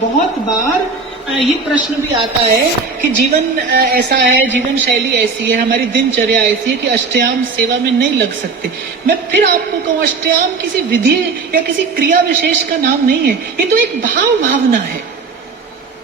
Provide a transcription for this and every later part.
बहुत बार ये प्रश्न भी आता है कि जीवन ऐसा है, जीवन शैली ऐसी है, हमारी दिनचर्या ऐसी है कि अष्टयाम सेवा में नहीं लग सकते। मैं फिर आपको कहूं, अष्टयाम किसी विधि या किसी क्रिया विशेष का नाम नहीं है, ये तो एक भावना है।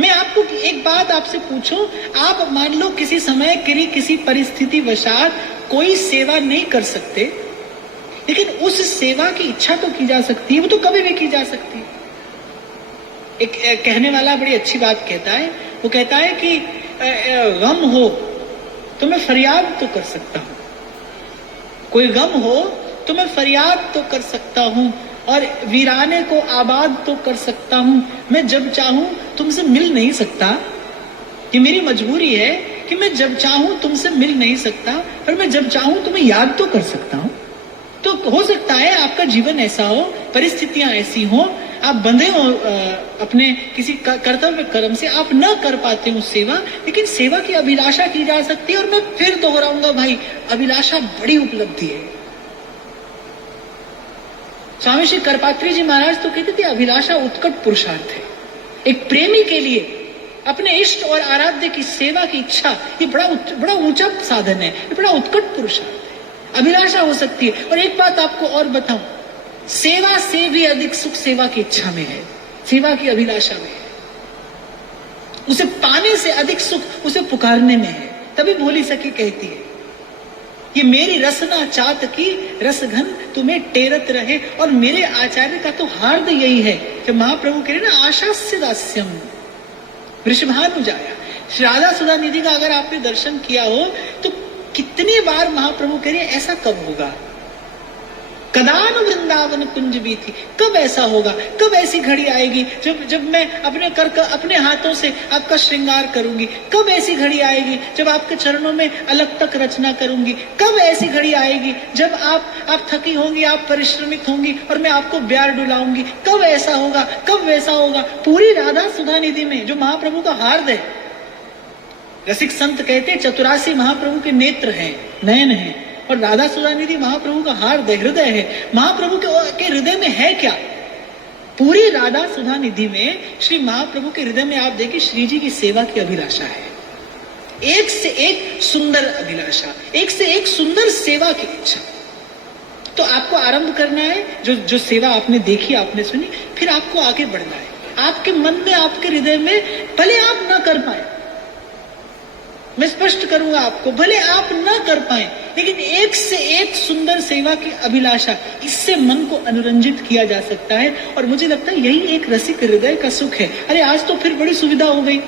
मैं आपको एक बात आपसे पूछूं, आप मान लो किसी समय किसी परिस्थिति वशात कोई सेवा नहीं कर सकते, लेकिन उस सेवा की इच्छा तो की जा सकती है, वो तो कभी भी की जा सकती है। एक कहने वाला बड़ी अच्छी बात कहता है, वो कहता है कि गम हो तो मैं फरियाद तो कर सकता हूं, कोई गम हो तो मैं फरियाद तो कर सकता हूं, और वीराने को आबाद तो कर सकता हूं। मैं जब चाहूं तुमसे मिल नहीं सकता, ये मेरी मजबूरी है कि मैं जब चाहूं तुमसे मिल नहीं सकता, पर मैं जब चाहूं तुम्हें याद तो कर सकता हूं। तो हो सकता है आपका जीवन ऐसा हो, परिस्थितियां ऐसी हो, आप बंधे हो अपने किसी कर्तव्य कर्म से, आप न कर पाते हो सेवा, लेकिन सेवा की अभिलाषा की जा सकती है। और मैं फिर दोहराऊंगा भाई, अभिलाषा बड़ी उपलब्धि है। स्वामी श्री करपात्री जी महाराज तो कहते थे अभिलाषा उत्कट पुरुषार्थ है। एक प्रेमी के लिए अपने इष्ट और आराध्य की सेवा की इच्छा, ये बड़ा ऊंचा साधन है, ये बड़ा उत्कट पुरुषार्थ है। अभिलाषा हो सकती है। और एक बात आपको और बताऊं, सेवा से भी अधिक सुख सेवा की इच्छा में है, सेवा की अभिलाषा में है। उसे पाने से अधिक सुख उसे पुकारने में है। तभी भोली सखी कहती है, ये मेरी रसना चात की रसघन तुम्हें टेरत रहे। और मेरे आचार्य का तो हार्द यही है, जब महाप्रभु कह रहे ना आशास्य दास्यम वृषभानुजाया, श्री राधा सुधा निधि का अगर आपने दर्शन किया हो तो कितनी बार महाप्रभु कह रहे ऐसा कब होगा, कदानु वृंदावन कुंज भी थी, कब ऐसा होगा, कब ऐसी घड़ी आएगी जब मैं अपने हाथों से आपका श्रृंगार करूंगी, कब ऐसी घड़ी आएगी जब आपके चरणों में अलग तक रचना करूंगी, कब ऐसी घड़ी आएगी जब आप थकी होंगी, आप परिश्रमित होंगी और मैं आपको ब्यार डुलाऊंगी, कब ऐसा होगा, कब वैसा होगा। पूरी राधा सुधा निधि में जो महाप्रभु का हार्द है, रसिक संत कहते 84 महाप्रभु के नेत्र हैं, नयन हैं, और राधा सुधा निधि महाप्रभु का हार्द हृदय है। महाप्रभु के हृदय में है क्या? पूरी राधा सुधा निधि में श्री महाप्रभु के हृदय में आप देखिए श्री जी की सेवा की अभिलाषा है, एक से एक सुंदर अभिलाषा, एक से एक सुंदर सेवा की इच्छा। तो आपको आरंभ करना है, जो सेवा आपने देखी, आपने सुनी, फिर आपको आगे बढ़ना है। आपके मन में, आपके हृदय में, भले आप ना कर पाए, मैं स्पष्ट करूंगा आपको, भले आप न कर पाए, लेकिन एक से एक सुंदर सेवा की अभिलाषा, इससे मन को अनुरंजित किया जा सकता है। और मुझे लगता है यही एक रसिक हृदय का सुख है। अरे आज तो फिर बड़ी सुविधा हो गई,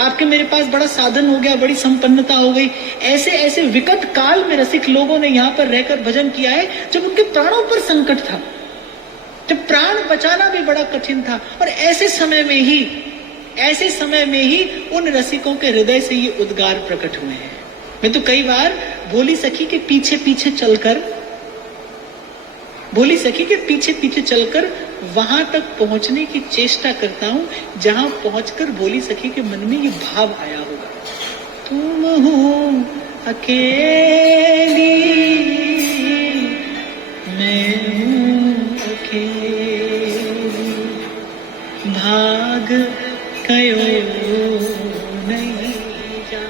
आपके मेरे पास बड़ा साधन हो गया, बड़ी संपन्नता हो गई। ऐसे ऐसे विकट काल में रसिक लोगों ने यहाँ पर रहकर भजन किया है, जब उनके प्राणों पर संकट था, जब प्राण बचाना भी बड़ा कठिन था। और ऐसे समय में ही उन रसिकों के हृदय से ये उद्गार प्रकट हुए हैं। मैं तो कई बार भोली सखी के पीछे पीछे चलकर वहां तक पहुंचने की चेष्टा करता हूं, जहां पहुंचकर भोली सखी के मन में ये भाव आया होगा, तुम हो अकेली, मैं हूं अकेली, भाग कयो नहीं जा।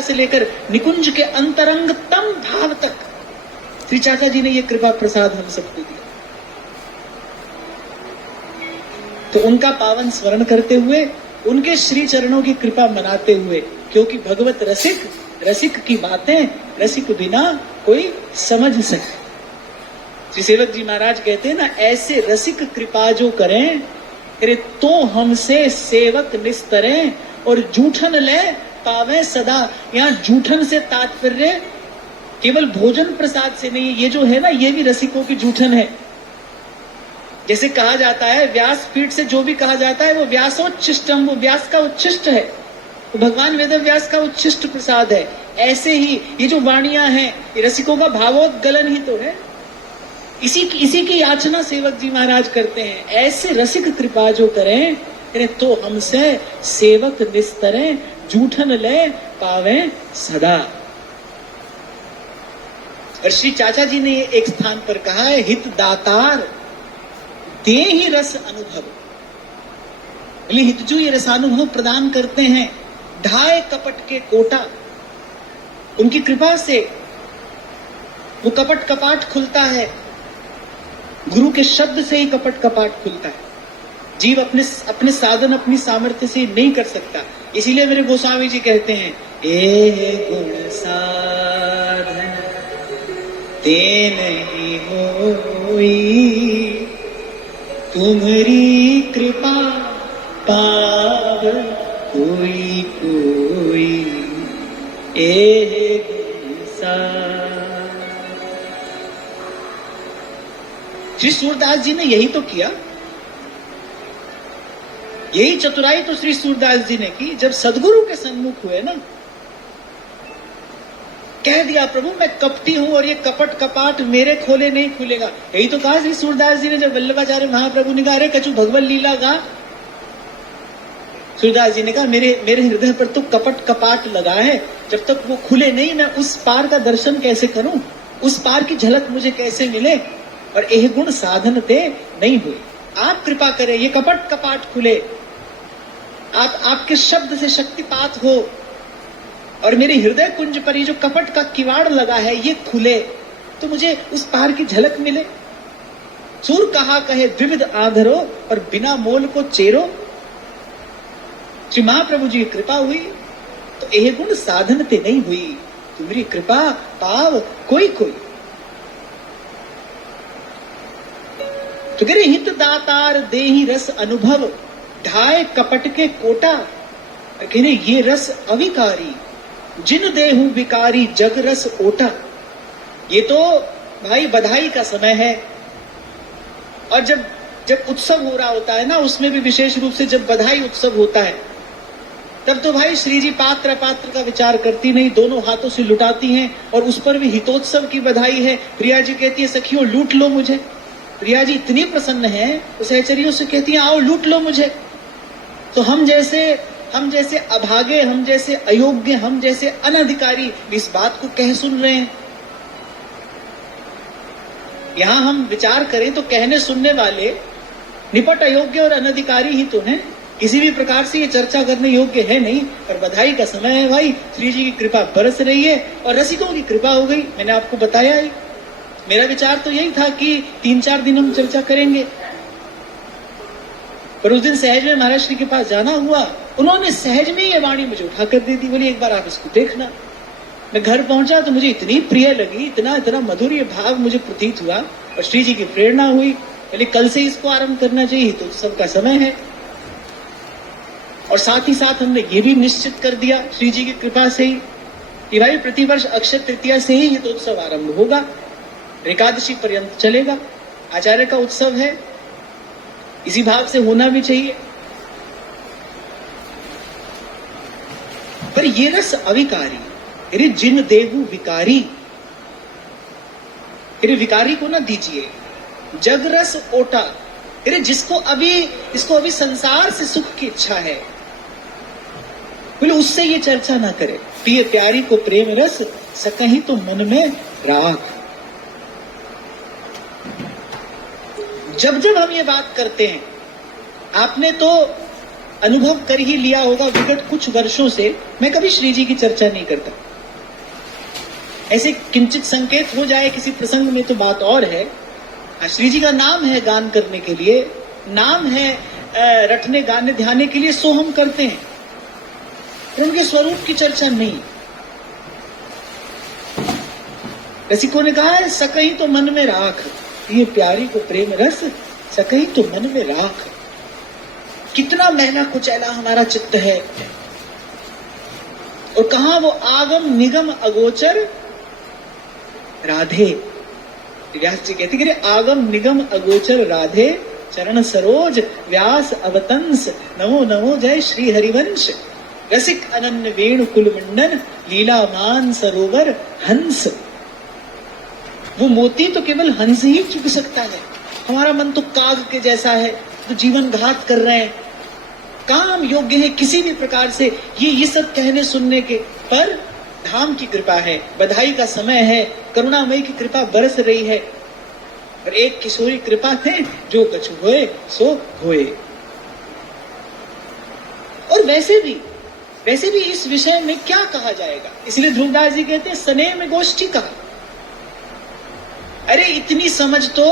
से लेकर निकुंज के अंतरंगतम भाव तक श्री चाचा जी ने यह कृपा प्रसाद हम सबको दिया। तो उनका पावन स्मरण करते हुए, उनके श्री चरणों की कृपा मनाते हुए, क्योंकि भगवत रसिक की बातें रसिक बिना कोई समझ सके। श्री सेवक जी महाराज कहते हैं ना, ऐसे रसिक कृपा जो करें, अरे तो हमसे सेवक निस्तरें, और जूठन ले पावे सदा। यहाँ जूठन से तात्पर्य केवल भोजन प्रसाद से नहीं, ये जो है ना, ये भी रसिकों की जूठन है। जैसे कहा जाता है, व्यासपीठ से जो भी कहा जाता है वो व्यासोच्चिष्टम, वो व्यास का उच्चिष्ट है, तो भगवान वेद व्यास का उच्चिष्ट प्रसाद है। ऐसे ही ये जो वाणियां हैं, ये रसिकों का भावोद्गलन ही तो है। इसी की याचना सेवक जी महाराज करते हैं, ऐसे रसिक कृपा जो करें, तो हमसे सेवक निस्तरें, जूठन ले पावे सदा। और श्री चाचा जी ने एक स्थान पर कहा है, हित दातार दे ही रस अनुभव। बोले हितजू ये रसानुभव प्रदान करते हैं, ढाए कपट के कोटा। उनकी कृपा से वो कपट कपाट खुलता है, गुरु के शब्द से ही कपट कपाट खुलता है। जीव अपने साधन अपनी सामर्थ्य से नहीं कर सकता। इसीलिए मेरे गोस्वामी जी कहते हैं, ए गुण साधन ते नहीं होई, तुम्हारी कृपा पाव कोई कोई। ए गुण साधन। श्री सूरदास जी ने यही तो किया, यही चतुराई तो श्री सूरदास जी ने की। जब सदगुरु के सन्मुख हुए ना, कह दिया प्रभु मैं कपटी हूं और ये कपट कपाट मेरे खोले नहीं खुलेगा। यही तो कहा श्री सूरदास जी ने जब वल्लभाचार्य महाप्रभु ने कहा, अरे कछु भगवत लीला गा। सूरदास जी ने कहा मेरे हृदय पर तो कपट कपाट लगा है, जब तक वो खुले नहीं मैं उस पार का दर्शन कैसे करूं, उस पार की झलक मुझे कैसे मिले। और यह गुण साधन ते नहीं हुई। आप कृपा करें ये कपट कपाट खुले, आपके शब्द से शक्तिपात हो और मेरे हृदय कुंज पर ये जो कपट का किवाड़ लगा है ये खुले, तो मुझे उस पार की झलक मिले। सूर कहा कहे द्विविध आधरो और बिना मोल को चेरो। श्री महाप्रभु जी की कृपा हुई तो यह गुण साधन ते नहीं हुई, तुम्हारी कृपा पाव कोई कोई। तो कह रहे हित दातार देहि रस अनुभव, ढाए कपट के कोटा। कह रहे ये रस अविकारी, जिन देहु विकारी जग रस ओटा। ये तो भाई बधाई का समय है, और जब उत्सव हो रहा होता है ना, उसमें भी विशेष रूप से जब बधाई उत्सव होता है, तब तो भाई श्री जी पात्र पात्र का विचार करती नहीं, दोनों हाथों से लुटाती हैं। और उस पर भी हितोत्सव की बधाई है। प्रिया जी कहती है सखियों लूट लो मुझे। प्रिया जी इतनी प्रसन्न है, उस सहचरियों से कहती है आओ लूट लो मुझे। तो हम जैसे अभागे, हम जैसे अयोग्य, हम जैसे अनधिकारी इस बात को कह सुन रहे हैं। यहां हम विचार करें तो कहने सुनने वाले निपट अयोग्य और अनधिकारी ही तो हैं, किसी भी प्रकार से ये चर्चा करने योग्य है नहीं। और बधाई का समय है भाई, श्री जी की कृपा बरस रही है और रसिकों की कृपा हो गई। मैंने आपको बताया ही, मेरा विचार तो यही था कि 3-4 दिन हम चर्चा करेंगे, पर उस दिन सहज में महाराज श्री के पास जाना हुआ। उन्होंने सहज में ये वाणी मुझे उठा कर दे दी, बोली एक बार आप इसको देखना। मैं घर पहुंचा तो मुझे इतनी प्रिय लगी, इतना मधुर ये भाव मुझे प्रतीत हुआ और श्री जी की प्रेरणा हुई। बोले कल से इसको आरंभ करना चाहिए, तो सबका समय है। और साथ ही साथ हमने ये भी निश्चित कर दिया श्री जी की कृपा से ही कि भाई प्रतिवर्ष अक्षय तृतीया से ही हितोत्सव आरंभ होगा, एकादशी पर्यंत चलेगा। आचार्य का उत्सव है, इसी भाव से होना भी चाहिए। पर ये रस अविकारी, अरे जिन देहु विकारी, अरे विकारी को ना दीजिए। जग रस ओटा, अरे इसको अभी संसार से सुख की इच्छा है, बोले उससे ये चर्चा ना करे। प्रिय प्यारी को प्रेम रस सकहीं तो मन में राख। जब हम ये बात करते हैं, आपने तो अनुभव कर ही लिया होगा विगत कुछ वर्षों से, मैं कभी श्री जी की चर्चा नहीं करता। ऐसे किंचित संकेत हो जाए किसी प्रसंग में तो बात और है। श्री जी का नाम है गान करने के लिए, नाम है रटने गाने ध्याने के लिए, सो हम करते हैं, उनके स्वरूप की चर्चा नहीं। रसिकों ने कहा है सकहीं तो मन में राख, ये प्यारी को प्रेम रस सकहीं तो मन में राख। कितना महला कुचैला हमारा चित्त है, और कहा वो आगम निगम अगोचर राधे। व्यास जी कहते कि आगम निगम अगोचर राधे, चरण सरोज व्यास अवतंस, नमो नमो जय श्री हरिवंश। रसिक अनन्य वेणु कुलमंडन, लीला मान सरोवर हंस। वो मोती तो केवल हंस ही चुक सकता है। हमारा मन तो काग के जैसा है, तो जीवन घात कर रहे हैं, काम योग्य है किसी भी प्रकार से ये सब कहने सुनने के, पर धाम की कृपा है, बधाई का समय है, करुणामयी की कृपा बरस रही है। और एक किशोरी कृपा थे, जो कछु होए सो होए। और वैसे भी इस विषय में क्या कहा जाएगा, इसलिए ध्रुवदास जी कहते हैं सनेह में गोष्ठी कहा। अरे इतनी समझ तो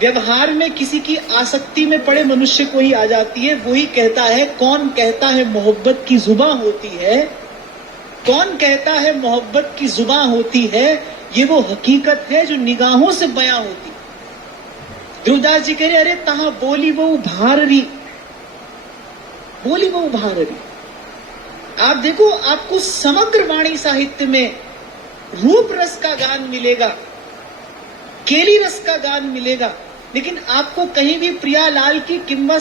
व्यवहार में किसी की आसक्ति में पड़े मनुष्य को ही आ जाती है। वही कहता है, कौन कहता है मोहब्बत की जुबां होती है, कौन कहता है मोहब्बत की जुबां होती है, ये वो हकीकत है जो निगाहों से बयां होती। ध्रुवदास जी कह रहे, अरे तहां बोली वो भाररी, बोली वो भाररी। आप देखो, आपको समग्र वाणी साहित्य में रूप रस का गान मिलेगा, केली रस का गान मिलेगा, लेकिन आपको कहीं भी प्रियालाल की किंवा